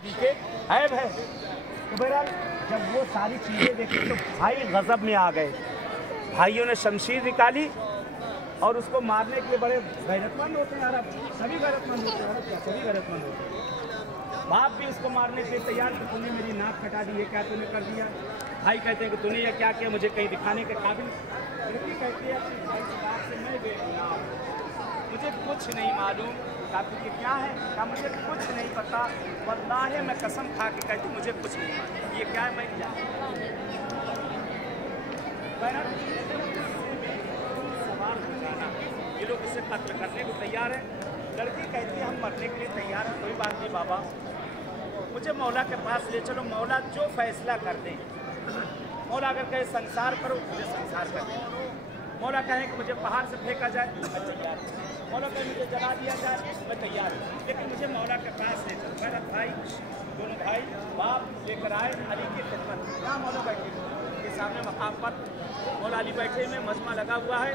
के ऐब है। तो बहरहाल जब वो सारी चीज़ें देखी तो भाई गज़ब में आ गए। भाइयों ने शमशीर निकाली और उसको मारने के लिए बड़े गैरतमंद होते हैं अरब, सभी गैरतमंद होते हैं, अरब क्या सभी गैरतमंद होते हैं। बाप भी उसको मारने के लिए तैयार कि तूने मेरी नाक कटा दी है, क्या तूने कर दिया। भाई कहते हैं कि तूने यह क्या किया, मुझे कहीं दिखाने के काबिल। लड़की कहती है अपने भाई की बात से मैं बेगुनाह हूँ, मुझे कुछ नहीं मालूम। काफी ये क्या है, क्या मुझे कुछ नहीं पता, वल्लाह मैं कसम खा के कहती मुझे कुछ नहीं मालूम ये क्या है, मैं नहीं जानती। सवाल लगाना, ये लोग इसे कत्ल करने को तैयार है। लड़की कहती है हम मरने के लिए तैयार हैं, कोई बात नहीं बाबा, मुझे मौला के पास ले चलो, मौला जो फैसला कर दे। मौला अगर कहे संसार करो, मुझे संसार कर दे। मौला कहे कि मुझे पहाड़ से फेंका जाए, मैं तैयार हूँ। मौला कहे मुझे जला दिया जाए, मैं तैयार हूँ, लेकिन मुझे मौला के पास ले चलो। मेरा भाई, दोनों भाई बाप लेकर आए अली की खिदमत। यहाँ मौला बैठे के सामने मकाम पर मौला अली बैठे में मजमा लगा हुआ है।